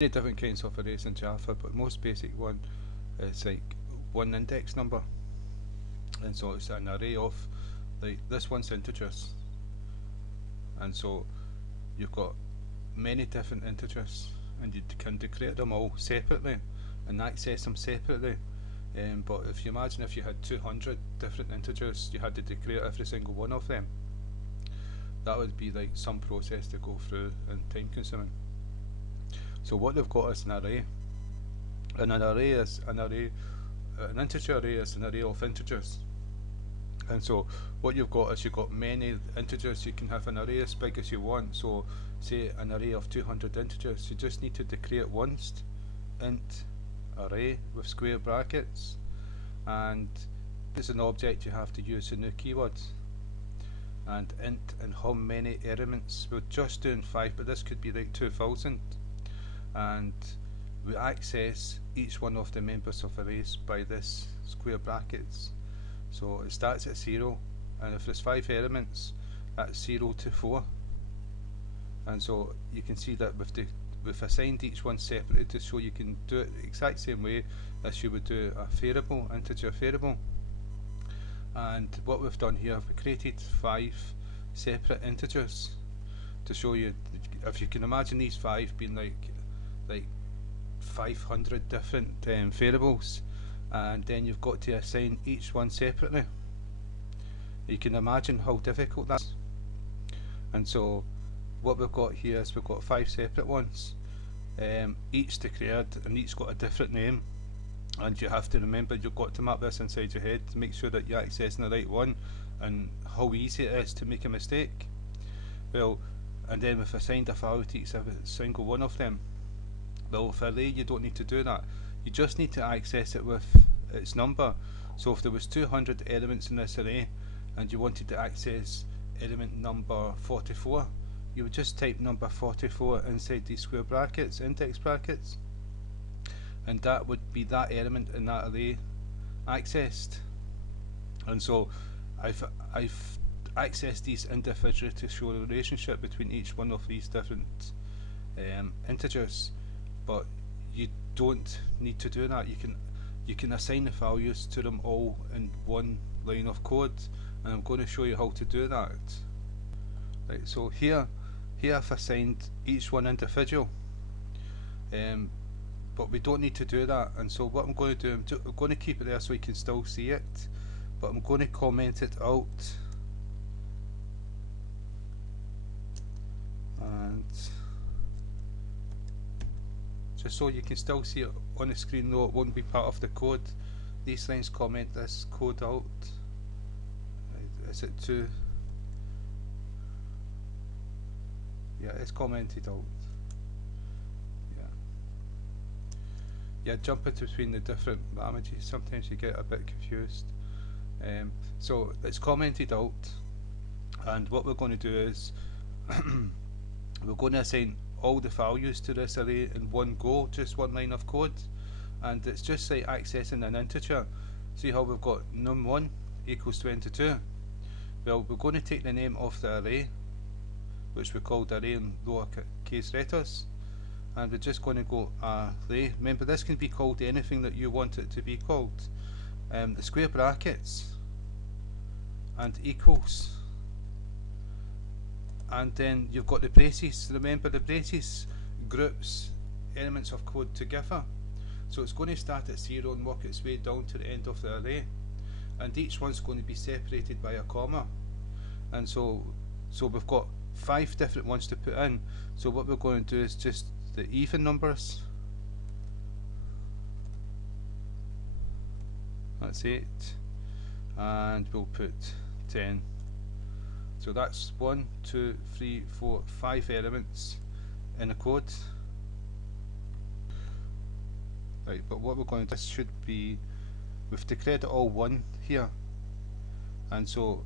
Many different kinds of arrays in Java, but most basic one is like one index number, and so it's an array of, like, this one's integers, and so you've got many different integers, and you can declare them all separately and access them separately. But if you imagine if you had 200 different integers, you had to declare every single one of them. That would be like some process to go through and time consuming. So what they've got is an array, and an array is an array, an integer array is an array of integers. And so what you've got is you've got many integers. You can have an array as big as you want. So say an array of 200 integers, you just need to declare it once, int array with square brackets, and it's an object you have to use a new keyword, and int and how many elements. We're just doing 5, but this could be like 2000, and we access each one of the members of arrays by this square brackets. So it starts at 0, and if there's 5 elements, that's 0 to 4. And so you can see that we've assigned each one separately to show you can do it the exact same way as you would do a variable, integer variable. And what we've done here, we created 5 separate integers to show you, if you can imagine these 5 being like 500 different variables, and then you've got to assign each one separately. You can imagine how difficult that is. And so what we've got here is we've got 5 separate ones, each declared, and each got a different name, and you have to remember you've got to map this inside your head to make sure that you're accessing the right one, and how easy it is to make a mistake. Well, and then we've assigned a value to each single one of them. Well, with array you don't need to do that. You just need to access it with its number. So if there was 200 elements in this array and you wanted to access element number 44, you would just type number 44 inside these square brackets, index brackets, and that would be that element in that array accessed. And so I've accessed these individually to show the relationship between each one of these different integers, but you don't need to do that. You can assign the values to them all in one line of code, and I'm going to show you how to do that. Right, so here I've assigned each one individual, but we don't need to do that. And so what I'm going to do, I'm going to keep it there so you can still see it, but I'm going to comment it out, and just so you can still see it on the screen, though it won't be part of the code. These lines comment this code out. Right, is it 2? Yeah, it's commented out. Yeah, jumping between the different languages, sometimes you get a bit confused. So it's commented out, and what we're going to do is we're going to assign all the values to this array in one go, just one line of code, and it's just like accessing an integer. See how we've got num1 equals 22. Well, we're going to take the name of the array, which we called array in lowercase letters, and we're just going to go array. Remember, this can be called anything that you want it to be called. The square brackets and equals, and then you've got the braces. Remember, the braces groups elements of code together, so it's going to start at 0 and work its way down to the end of the array, and each one's going to be separated by a comma. And so we've got 5 different ones to put in. So what we're going to do is just the even numbers. That's 8, and we'll put 10. So that's 1, 2, 3, 4, 5 elements in the code. Right, but what we're going to do, this should be, we've declared it all 1 here, and so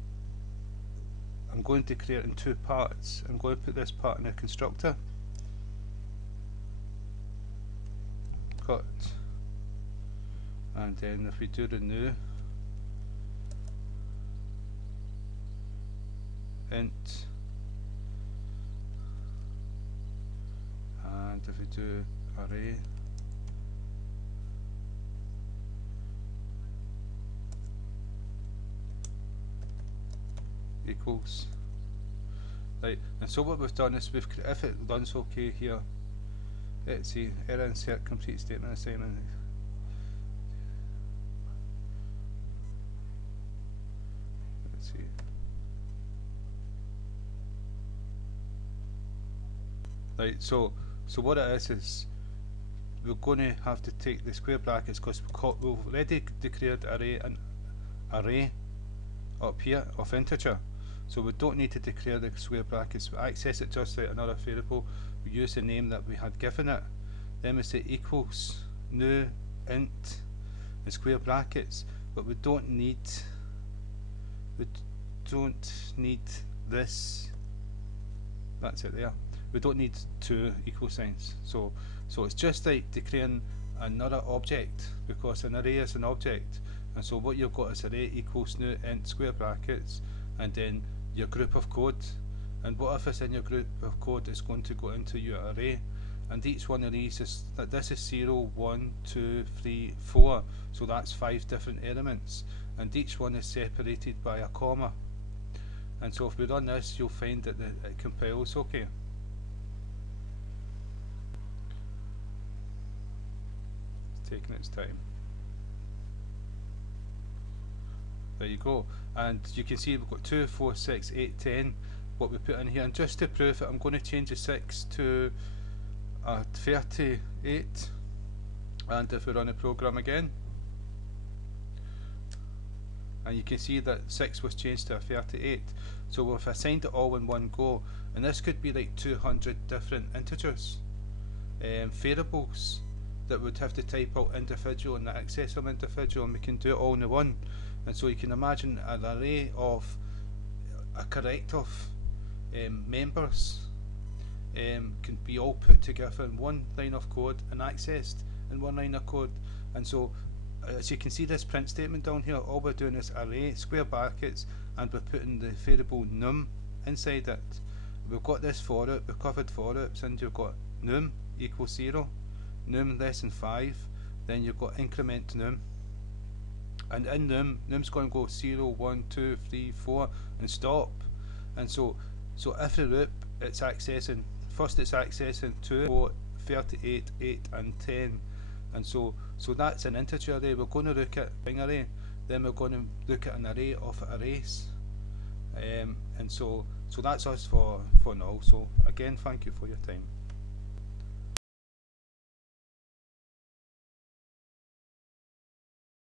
I'm going to declare it in 2 parts. I'm going to put this part in a constructor. Cut. And then if we do the new int, and if we do array equals. Right, and so what we've done is if it runs okay here, let's see, error insert complete statement assignment. Let's see. Right, so what it is we're going to have to take the square brackets because we've already declared an array up here of integer, so we don't need to declare the square brackets. We access it just like another variable, we use the name that we had given it, then we say equals new int the square brackets, but we don't need this, that's it there. We don't need two equal signs, so it's just like declaring another object, because an array is an object, and so what you've got is array equals new int square brackets and then your group of code, and whatever's in your group of code is going to go into your array, and each one of these is that this is 0, 1, 2, 3, 4, so that's 5 different elements, and each one is separated by a comma, and so if we run this you'll find that it compiles okay. Taking its time. There you go, and you can see we've got 2, 4, 6, 8, 10 what we put in here, and just to prove it I'm going to change the 6 to 38, and if we run the program again, and you can see that 6 was changed to a 38, so we've assigned it all in one go, and this could be like 200 different integers, variables that would have to type out individual and access them individual, and we can do it all in the one. And so you can imagine an array of a correct of members can be all put together in one line of code and accessed in one line of code. And so as you can see this print statement down here, all we're doing is array square brackets and we're putting the variable num inside it. We've got this for it, we've covered for it, and you've got num equals 0, num less than 5, then you've got increment num, and in num's going to go 0, 1, 2, 3, 4 and stop. And so every loop it's accessing, first it's accessing 2, 4, 38, 8 and 10, and so that's an integer array. We're going to look at string array, then we're going to look at an array of arrays, and so that's us for now. So again, thank you for your time.